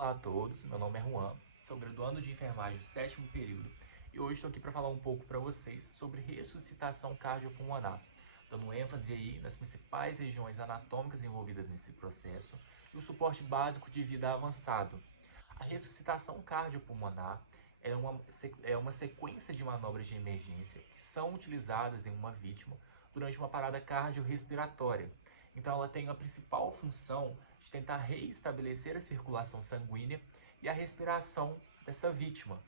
Olá a todos, meu nome é Juan, sou graduando de enfermagem do 7º período e hoje estou aqui para falar um pouco para vocês sobre ressuscitação cardiopulmonar, dando ênfase aí nas principais regiões anatômicas envolvidas nesse processo e o suporte básico de vida avançado. A ressuscitação cardiopulmonar é uma sequência de manobras de emergência que são utilizadas em uma vítima durante uma parada cardiorrespiratória. Então, ela tem a principal função de tentar reestabelecer a circulação sanguínea e a respiração dessa vítima.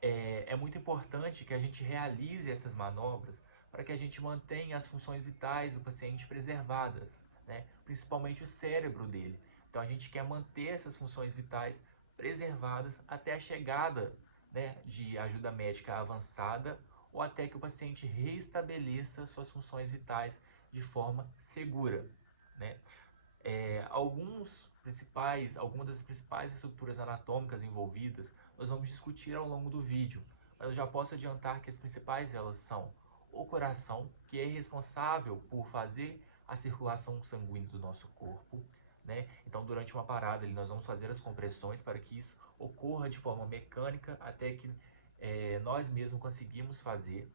É muito importante que a gente realize essas manobras para que a gente mantenha as funções vitais do paciente preservadas, né? Principalmente o cérebro dele. Então a gente quer manter essas funções vitais preservadas até a chegada, né, de ajuda médica avançada ou até que o paciente reestabeleça suas funções vitais de forma segura, né? Algumas das principais estruturas anatômicas envolvidas nós vamos discutir ao longo do vídeo, mas eu já posso adiantar que as principais elas são o coração, que é responsável por fazer a circulação sanguínea do nosso corpo, né? Então, durante uma parada, nós vamos fazer as compressões para que isso ocorra de forma mecânica até que nós mesmos conseguimos fazer.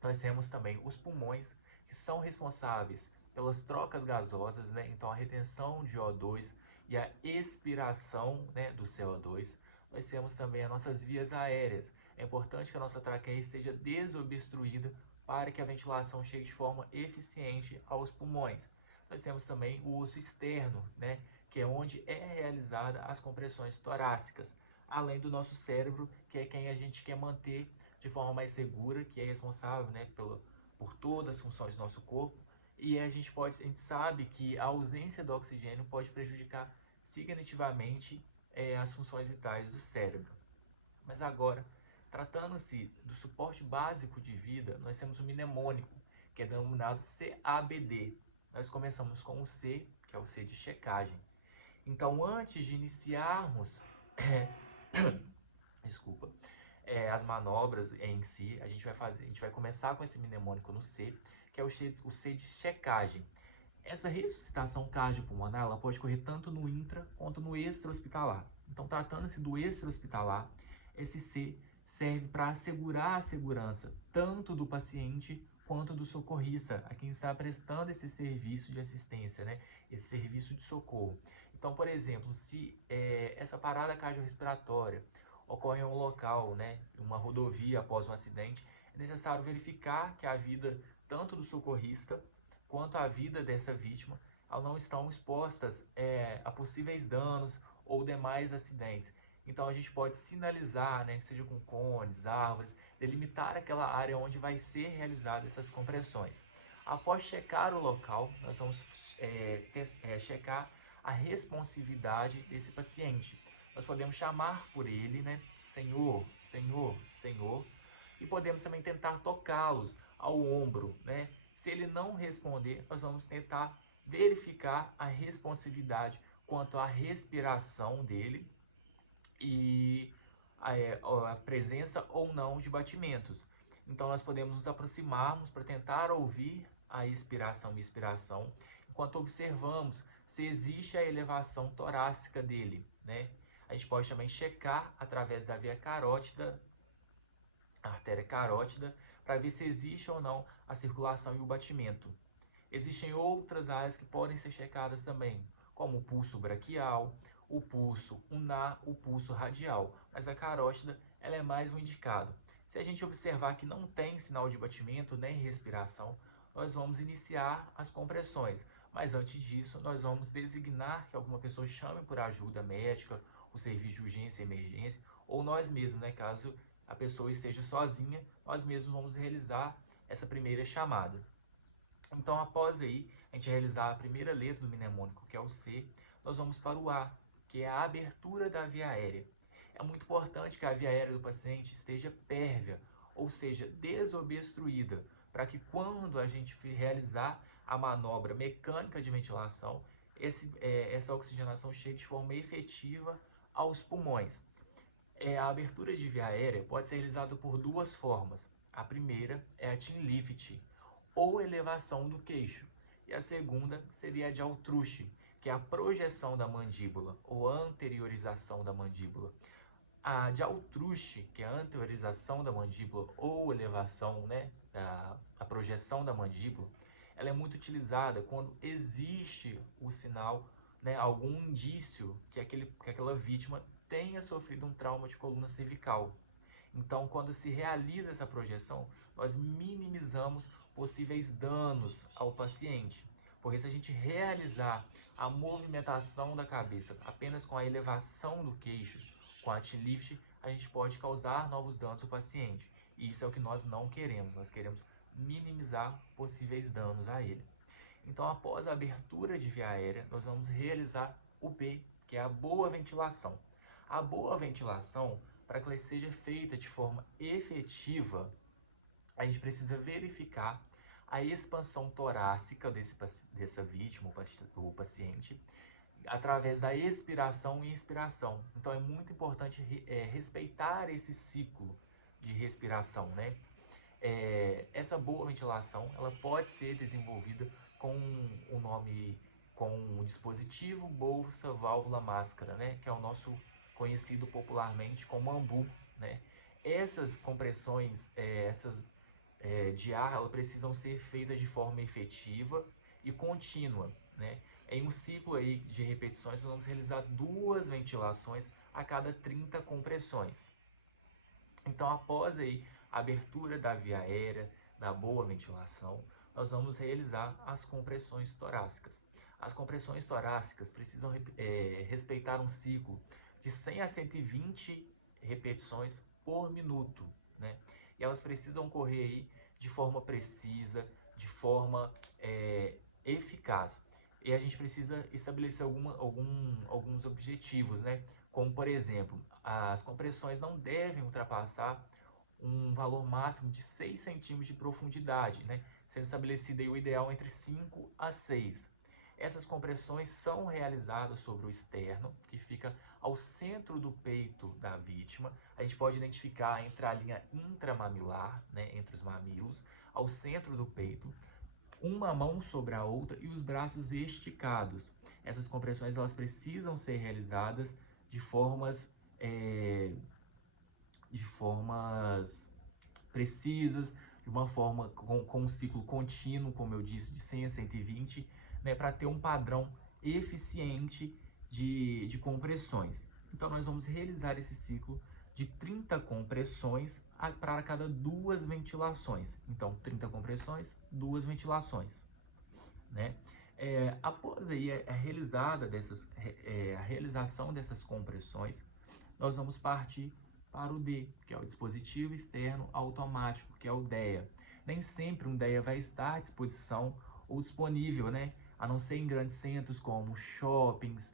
Nós temos também os pulmões, que são responsáveis pelas trocas gasosas, né? Então a retenção de O2 e a expiração, né, do CO2. Nós temos também as nossas vias aéreas. É importante que a nossa traqueia esteja desobstruída para que a ventilação chegue de forma eficiente aos pulmões. Nós temos também o osso externo, né, que é onde é realizada as compressões torácicas, além do nosso cérebro, que é quem a gente quer manter de forma mais segura, que é responsável, né, por todas as funções do nosso corpo. E a gente sabe que a ausência do oxigênio pode prejudicar significativamente as funções vitais do cérebro. Mas agora, tratando-se do suporte básico de vida, nós temos o mnemônico, que é denominado CABD. Nós começamos com o C, que é o C de checagem. Então, antes de iniciarmos desculpa, as manobras em si, a gente vai começar com esse mnemônico no C, que é o C de checagem. Essa ressuscitação cardiopulmonar ela pode ocorrer tanto no intra quanto no extra-hospitalar. Então, tratando-se do extra-hospitalar, esse C serve para assegurar a segurança tanto do paciente quanto do socorrista, a quem está prestando esse serviço de assistência, né? Esse serviço de socorro. Então, por exemplo, se essa parada cardiorrespiratória ocorre em um local, né, uma rodovia após um acidente, é necessário verificar que a vida tanto do socorrista quanto a vida dessa vítima não estão expostas a possíveis danos ou demais acidentes. Então a gente pode sinalizar, né, que seja com cones, árvores, delimitar aquela área onde vai ser realizadas essas compressões. Após checar o local, nós vamos checar a responsividade desse paciente. Nós podemos chamar por ele, né, Senhor, Senhor, Senhor, e podemos também tentar tocá-los ao ombro, né? Se ele não responder, nós vamos tentar verificar a responsividade quanto à respiração dele e a presença ou não de batimentos. Então nós podemos nos aproximarmos para tentar ouvir a expiração e expiração, enquanto observamos se existe a elevação torácica dele, né? A gente pode também checar através da via carótida, a artéria carótida, para ver se existe ou não a circulação e o batimento. Existem outras áreas que podem ser checadas também, como o pulso braquial, o pulso ulnar, o pulso radial, mas a carótida ela é mais um indicado. Se a gente observar que não tem sinal de batimento nem respiração, nós vamos iniciar as compressões. Mas antes disso, nós vamos designar que alguma pessoa chame por ajuda médica, o serviço de urgência e emergência, ou nós mesmos, né, caso a pessoa esteja sozinha, nós mesmos vamos realizar essa primeira chamada. Então, após aí a gente realizar a primeira letra do mnemônico, que é o C, nós vamos para o A, que é a abertura da via aérea. É muito importante que a via aérea do paciente esteja pérvia, ou seja, desobstruída, para que quando a gente realizar a manobra mecânica de ventilação, essa oxigenação chegue de forma efetiva aos pulmões. A abertura de via aérea pode ser realizada por duas formas. A primeira é a chin lift, ou elevação do queixo, e a segunda seria a de Altrucci, que é a projeção da mandíbula ou anteriorização da mandíbula. A de Altrucci, que é a anteriorização da mandíbula ou elevação, né, a projeção da mandíbula, ela é muito utilizada quando existe o sinal, né, algum indício que aquela vítima tenha sofrido um trauma de coluna cervical. Então, quando se realiza essa projeção, nós minimizamos possíveis danos ao paciente. Porque se a gente realizar a movimentação da cabeça apenas com a elevação do queixo, com a chin lift, a gente pode causar novos danos ao paciente. E isso é o que nós não queremos. Nós queremos minimizar possíveis danos a ele. Então, após a abertura de via aérea, nós vamos realizar o B, que é a boa ventilação. A boa ventilação, para que ela seja feita de forma efetiva, a gente precisa verificar a expansão torácica dessa vítima, o paciente, através da expiração e inspiração. Então é muito importante respeitar esse ciclo de respiração, né? Essa boa ventilação, ela pode ser desenvolvida com o nome, com o dispositivo bolsa válvula máscara, né? Que é o nosso conhecido popularmente como AMBU, né? Essas compressões, de ar, elas precisam ser feitas de forma efetiva e contínua, né? Em um ciclo aí de repetições, nós vamos realizar 2 ventilações a cada 30 compressões. Então, após aí a abertura da via aérea, da boa ventilação, nós vamos realizar as compressões torácicas. As compressões torácicas precisam respeitar um ciclo de 100 a 120 repetições por minuto, né? E elas precisam ocorrer aí de forma precisa, de forma eficaz. E a gente precisa estabelecer alguns objetivos, né? Como, por exemplo, as compressões não devem ultrapassar um valor máximo de 6 centímetros de profundidade, né? Sendo estabelecido aí o ideal entre 5 a 6. Essas compressões são realizadas sobre o externo, que fica ao centro do peito da vítima. A gente pode identificar entre a linha intramamilar, né, entre os mamilos, ao centro do peito, uma mão sobre a outra e os braços esticados. Essas compressões elas precisam ser realizadas de formas precisas, de uma forma com um ciclo contínuo, como eu disse, de 100 a 120, né, para ter um padrão eficiente de compressões. Então, nós vamos realizar esse ciclo de 30 compressões para cada 2 ventilações. Então, 30 compressões, 2 ventilações, né? Após aí a realização dessas compressões, nós vamos partir para o D, que é o dispositivo externo automático, que é o DEA. Nem sempre um DEA vai estar à disposição ou disponível, né? A não ser em grandes centros como shoppings,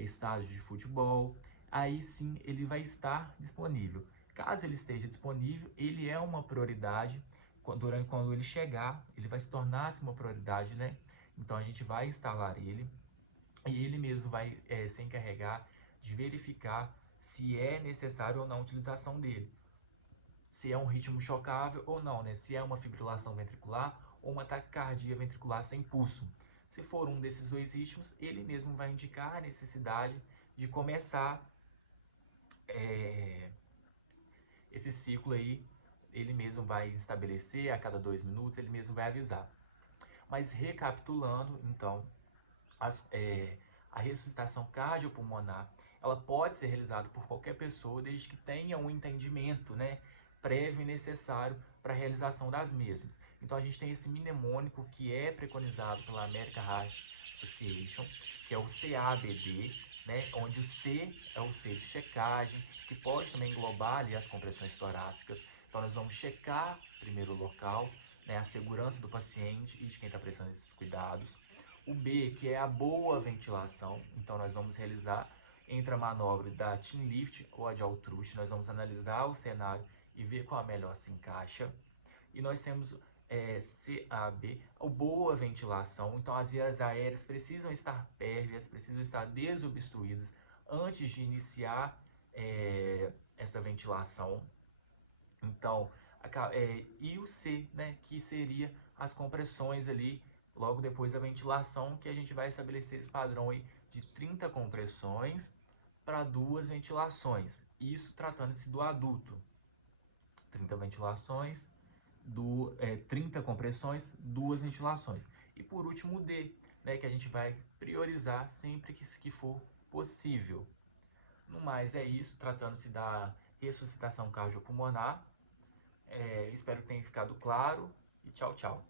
estádios de futebol. Aí sim ele vai estar disponível. Caso ele esteja disponível, ele é uma prioridade. Quando ele chegar, ele vai se tornar uma prioridade, né? Então a gente vai instalar ele e ele mesmo vai se encarregar de verificar se é necessário ou não a utilização dele. Se é um ritmo chocável ou não, né? Se é uma fibrilação ventricular ou uma taquicardia ventricular sem pulso. Se for um desses 2 ritmos, ele mesmo vai indicar a necessidade de começar esse ciclo aí. Ele mesmo vai estabelecer a cada 2 minutos, ele mesmo vai avisar. Mas recapitulando, então, a ressuscitação cardiopulmonar, ela pode ser realizada por qualquer pessoa, desde que tenha um entendimento, né, prévio e necessário para a realização das mesmas. Então a gente tem esse mnemônico que é preconizado pela American Heart Association, que é o CABD, né, onde o C é o C de checagem, que pode também englobar ali as compressões torácicas. Então nós vamos checar primeiro o local, né, a segurança do paciente e de quem está prestando esses cuidados. O B, que é a boa ventilação, então nós vamos realizar entre a manobra da chin lift ou a de Altrucci, nós vamos analisar o cenário e ver qual a melhor se encaixa. E nós temos CAB, a boa ventilação, então as vias aéreas precisam estar pérvias, precisam estar desobstruídas antes de iniciar essa ventilação. Então, e o C, né, que seria as compressões ali Logo depois da ventilação, que a gente vai estabelecer esse padrão aí de 30 compressões para 2 ventilações. Isso tratando-se do adulto. 30 ventilações, 30 compressões, 2 ventilações. E por último o D, né, que a gente vai priorizar sempre que for possível. No mais é isso, tratando-se da ressuscitação cardiopulmonar. Espero que tenha ficado claro e tchau, tchau.